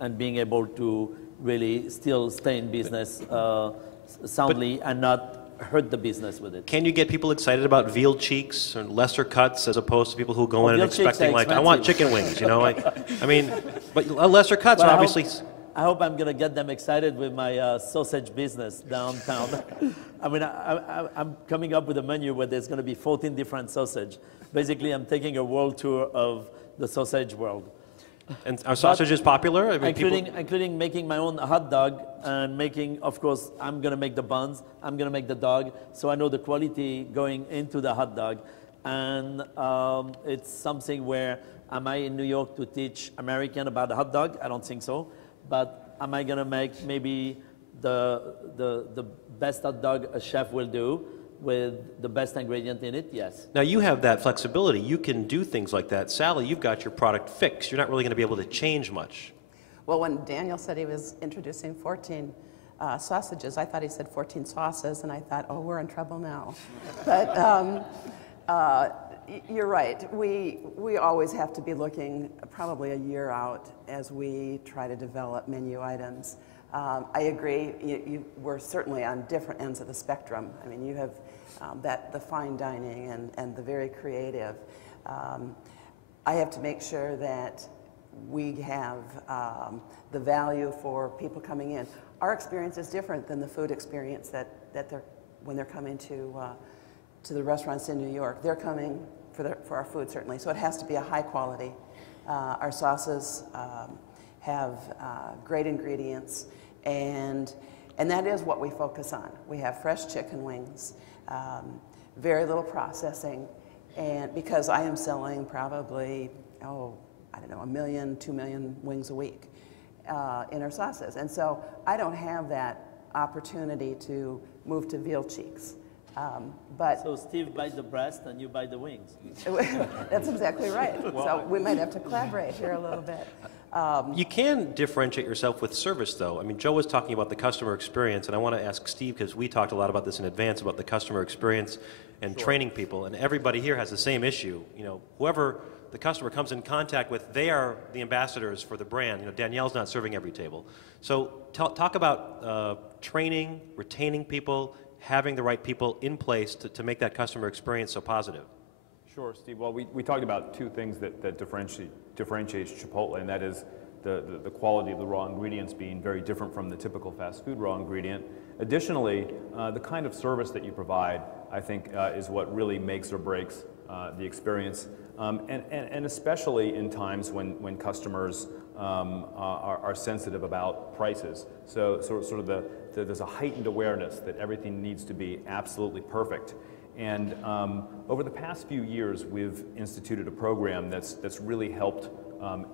and being able to really still stay in business soundly and not hurt the business with it. Can you get people excited about veal cheeks and lesser cuts as opposed to people who go in and expecting, like, I want chicken wings, you know? I mean, but lesser cuts are obviously... I hope I'm going to get them excited with my sausage business downtown. I mean, I'm coming up with a menu where there's going to be 14 different sausage. Basically, I'm taking a world tour of the sausage world. And are sausages popular? I mean, including making my own hot dog and making, of course, I'm going to make the buns, I'm going to make the dog, so I know the quality going into the hot dog. And it's something where, am I in New York to teach American about the hot dog? I don't think so. But am I going to make maybe the best hot dog a chef will do with the best ingredient in it? Yes. Now you have that flexibility. You can do things like that. Sally, you've got your product fixed. You're not really going to be able to change much. Well, when Daniel said he was introducing 14 sausages, I thought he said 14 sauces, and I thought, oh, we're in trouble now. But you're right. We always have to be looking probably a year out as we try to develop menu items. I agree. We're certainly on different ends of the spectrum. I mean, you have the fine dining and the very creative. I have to make sure that we have the value for people coming in. Our experience is different than the food experience when they're coming to the restaurants in New York. They're coming for our food, certainly, so it has to be a high quality. Our sauces have great ingredients, and that is what we focus on. We have fresh chicken wings, very little processing, and because I am selling probably, I don't know, 1 million, 2 million wings a week in our sauces, and so I don't have that opportunity to move to veal cheeks. So Steve buys the breast and you buy the wings. That's exactly right. So we might have to collaborate here a little bit. You can differentiate yourself with service, though. I mean, Joe was talking about the customer experience, and I want to ask Steve, because we talked a lot about this in advance, about the customer experience and training people, and everybody here has the same issue. You know, whoever the customer comes in contact with, they are the ambassadors for the brand. You know, Danielle's not serving every table. So talk about training, retaining people, having the right people in place to make that customer experience so positive. Sure, Steve. Well, we talked about two things that differentiates Chipotle, and that is the quality of the raw ingredients being very different from the typical fast food raw ingredient. Additionally, the kind of service that you provide, I think, is what really makes or breaks the experience, and especially in times when customers are sensitive about prices. So sort of there's a heightened awareness that everything needs to be absolutely perfect. And over the past few years, we've instituted a program that's really helped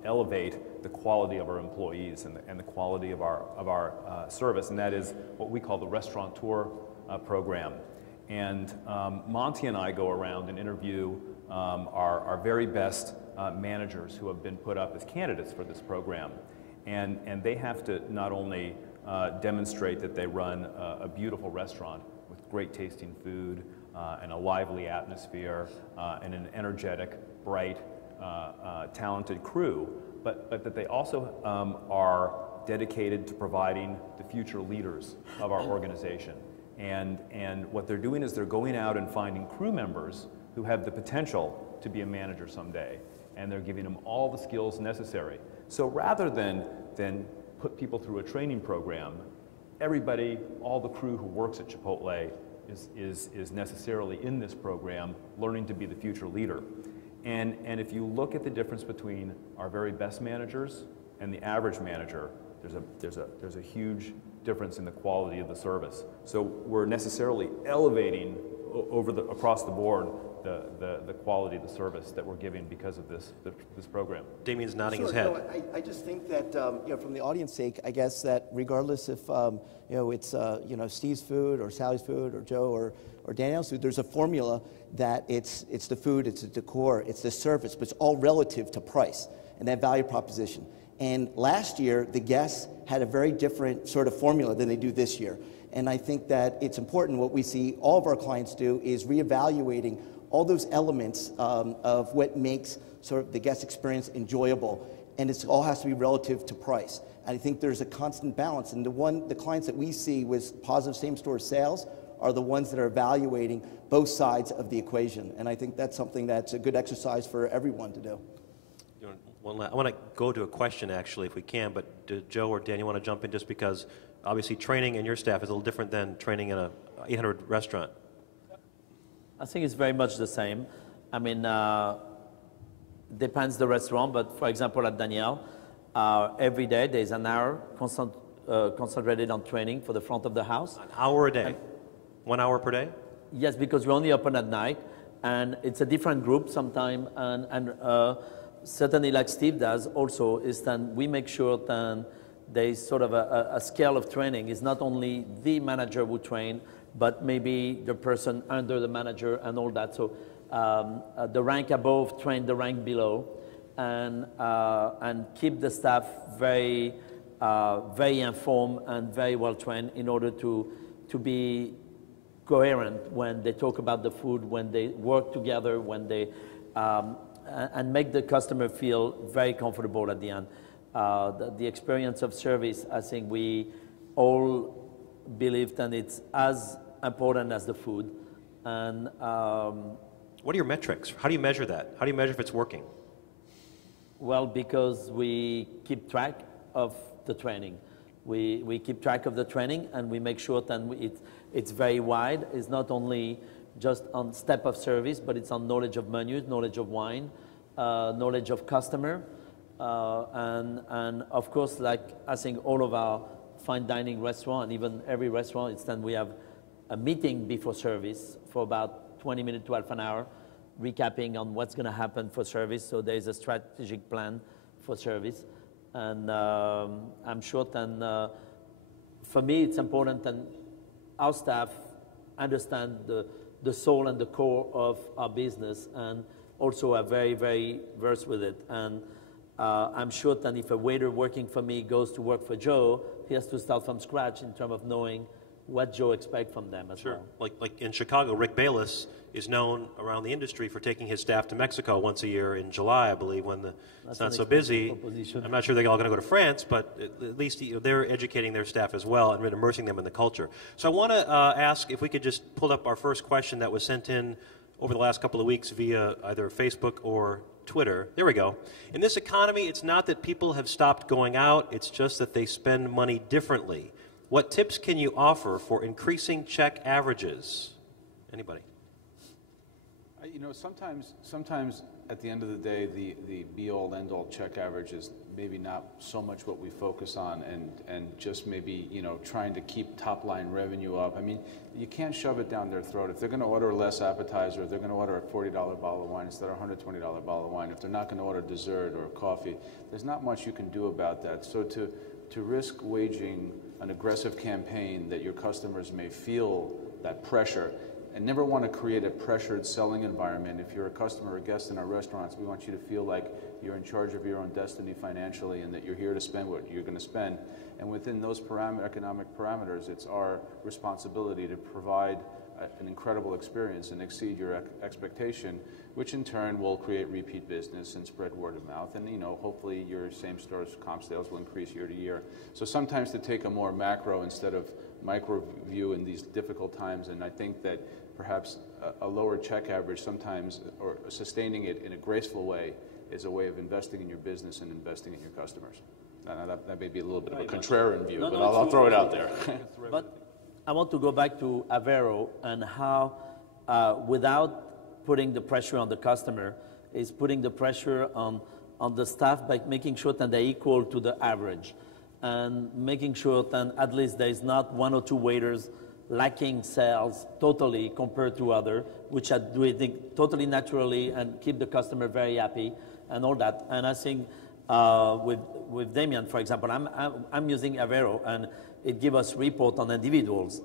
elevate the quality of our employees and the quality of our service, and that is what we call the restaurateur program. And Monty and I go around and interview our very best managers who have been put up as candidates for this program, and they have to not only demonstrate that they run a beautiful restaurant with great tasting food and a lively atmosphere and an energetic, bright, talented crew, but that they also are dedicated to providing the future leaders of our organization. And what they're doing is they're going out and finding crew members who have the potential to be a manager someday, and they're giving them all the skills necessary. So rather than put people through a training program, everybody, all the crew who works at Chipotle is necessarily in this program learning to be the future leader. And if you look at the difference between our very best managers and the average manager, there's a huge difference in the quality of the service. So we're necessarily elevating across the board the quality of the service that we're giving because of this program. Damian's nodding his head. No, I just think that from the audience sake, I guess that regardless if it's Steve's food or Sally's food or Joe or Daniel's food, there's a formula that it's the food, it's the decor, it's the service, but it's all relative to price and that value proposition. And last year, the guests had a very different sort of formula than they do this year. And I think that it's important, what we see all of our clients do is reevaluating all those elements of what makes sort of the guest experience enjoyable. and it all has to be relative to price. And I think there's a constant balance, and the clients that we see with positive same-store sales are the ones that are evaluating both sides of the equation. And I think that's something that's a good exercise for everyone to do. Well, I want to go to a question, actually, if we can, but do Joe or Dan, you want to jump in, just because obviously training in your staff is a little different than training in a 800 restaurant. I think it's very much the same. I mean, depends the restaurant, but for example, at Daniel, every day there's an hour concentrated on training for the front of the house. An hour a day? 1 hour per day? Yes, because we only open at night, and it's a different group sometimes, and certainly like Steve does also, is that we make sure that there's sort of a scale of training. It's not only the manager who train, but maybe the person under the manager and all that. So the rank above train the rank below, and keep the staff very, very informed and very well trained in order to be coherent when they talk about the food, when they work together, when they and make the customer feel very comfortable at the end. The experience of service, I think we all believe that it's as important as the food. And what are your metrics? How do you measure that? How do you measure if it's working? Well, because we keep track of the training. We keep track of the training, and we make sure that it's very wide. It's not only just on step of service, but it's on knowledge of menus, knowledge of wine, knowledge of customer, and of course, like I think all of our fine dining restaurant, and even every restaurant, it's then we have a meeting before service for about 20 minutes to half an hour, recapping on what's going to happen for service. So there's a strategic plan for service, and I'm sure that for me it's important that our staff understand the soul and the core of our business, and also are very, very versed with it. And I'm sure that if a waiter working for me goes to work for Joe, he has to start from scratch in terms of knowing what Joe expects from them as well. Like in Chicago, Rick Bayless is known around the industry for taking his staff to Mexico once a year in July, I believe, when it's not so busy. I'm not sure they're all going to go to France, but at least they're educating their staff as well and immersing them in the culture. So I want to ask if we could just pull up our first question that was sent in over the last couple of weeks via either Facebook or Twitter. There we go. In this economy, it's not that people have stopped going out, it's just that they spend money differently. What tips can you offer for increasing check averages? Anybody? You know, sometimes at the end of the day, the be-all, end-all check average is maybe not so much what we focus on, and just maybe, you know, trying to keep top-line revenue up. I mean, you can't shove it down their throat. If they're going to order less appetizer, they're going to order a $40 bottle of wine instead of a $120 bottle of wine. If they're not going to order dessert or coffee, there's not much you can do about that. So to risk waging an aggressive campaign that your customers may feel that pressure, and never want to create a pressured selling environment. If you're a customer or guest in our restaurants, we want you to feel like you're in charge of your own destiny financially, and that you're here to spend what you're going to spend. And within those economic parameters, it's our responsibility to provide an incredible experience and exceed your expectation, which in turn will create repeat business and spread word of mouth. And, you know, hopefully your same store comp sales will increase year to year. So sometimes to take a more macro instead of micro view in these difficult times, and I think that perhaps a lower check average sometimes, or sustaining it in a graceful way, is a way of investing in your business and investing in your customers. That may be a little bit of a contrarian view, but I'll throw it out there. But I want to go back to Avero and how, without putting the pressure on the customer, is putting the pressure on the staff by making sure that they're equal to the average, and making sure that at least there is not one or two waiters lacking sales totally compared to other, which are doing totally naturally and keep the customer very happy and all that. And I think with Damian, for example, I'm using Avero, and it gives us report on individuals,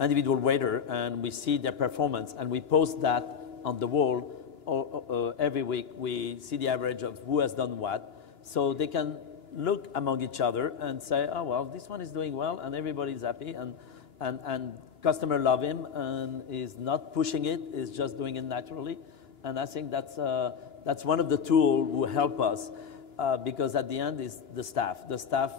individual waiter, and we see their performance, and we post that on the wall every week. We see the average of who has done what, so they can look among each other and say, oh, well, this one is doing well, and everybody's happy, and customer love him, and is not pushing it, is just doing it naturally. And I think that's one of the tools will help us. because at the end is the staff. The staff